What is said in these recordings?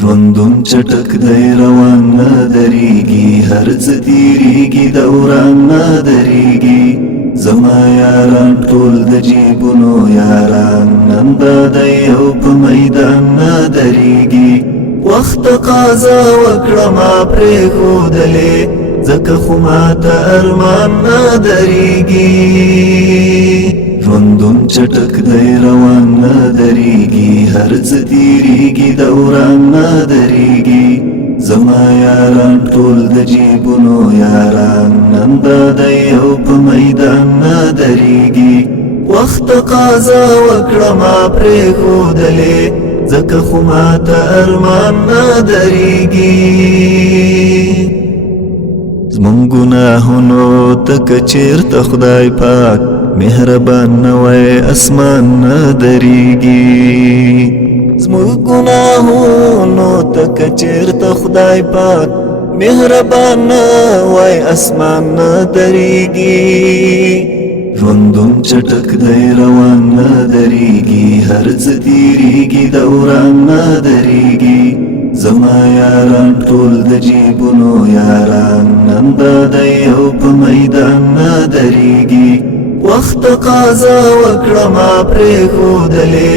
ژوندون چټک دی روان نه دریږي هر څه تیریږي دوران نه دریږي زما یاران ټول د جیبونو یاران نن دا دی او په میدان نه دریږي وخت تقاضا وکړه ما پرېښودلې ځکه خو ماته ارمان نه دریږي ژوندون چټک دی روان نه دریږي هر څه تیریږي دوران نه دریږي زما یاران ټول د جیبونو یاران نن دا دی او په میدان نه دریږي وخت تقاضا وکړه ما پرېښودلې ځکه خو ماته ارمان نه دریږي زمونږ ګناهونو ته که چېرته خدای پاک مهربان نه وای اسمان نه دریږي زمونږ ګناهونو ته که چېرته خدای پاک مهربان نه وای اسمان نه دریږي ژوندون چټک دی روان نه دریږي هر څه تیریږي دوران نه دریږي زما یاران ټول د جیبونو یاران نن دا دی او په میدان نه دریږي وخت تقاضا وکړه ما پرېښودلې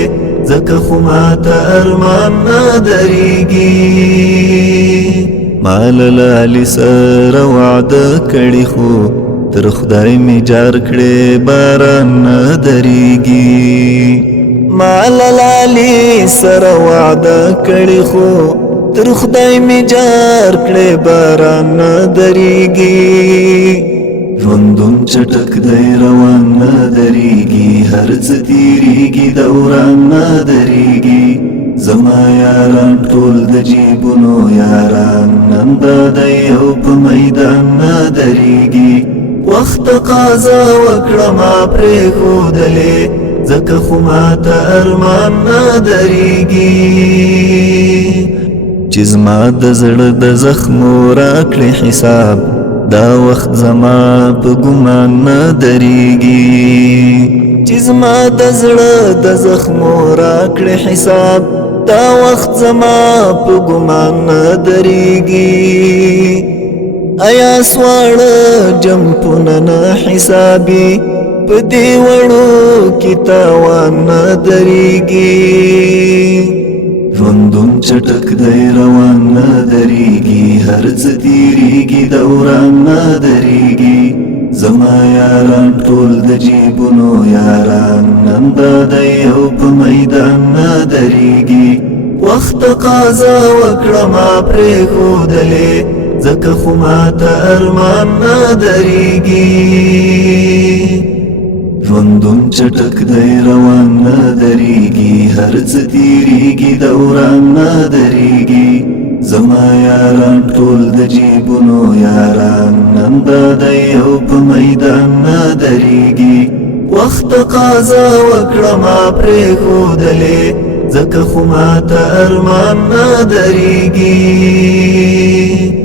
ځکه خو ماته ارمان نه دریږي ما له لالي سره وعده کړې خو تر خدای می جار کړې باران نه دریږي ما له لالي سره وعده کړې خو تر خدای می جار کړې باران نه دریږي ژوندون چټک دی روان نه دریږي هر څه تیریږي دوران نه دریږي زما یاران ټول د جیبونو یاران نن دا دی او په میدان نه دریږي وخت تقاضا وکړه ما پرېښودلې ځکه خو ماته ارمان نه دریږي چې زما د زړه د زخمو راکړې حساب دا وخت زما په ګمان نه دریږي چې زما د زړه د زخمو راکړې حساب دا وخت زما په ګمان نه دریږي آیا سواړه جمپونه نه حسابي په دې وړو کې تاوان نه دریږي ژوندون چټک دی روان نه دریږي هر څه تیریږي دوران نه دریږي زما یاران ټول د جیبونو یاران نن دا دی او په میدان نه دریږي وخت تقاضا وکړه ما پرېښودلې ځکه خو ماته ارمان نه دریږي ژوندون چټک دی روان نه دریږي هر څه تیریږي دوران نه دریږي زما یاران ټول د جیبونو یاران نن دا دی او په میدان نه دریږي وخت تقاضا وکړه ما پرېښودلې ځکه خو ماته ارمان نه دریږي ژوندون چټک دی روان نه دریږي هر څه تیریږي دوران نه دریږي زما یاران ټول د جیبونو یاران نن دا دی او په میدان نه دریږي وخت تقاضا وکړه ما پرېښودلې ځکه خو ماته ارمان نه دریږي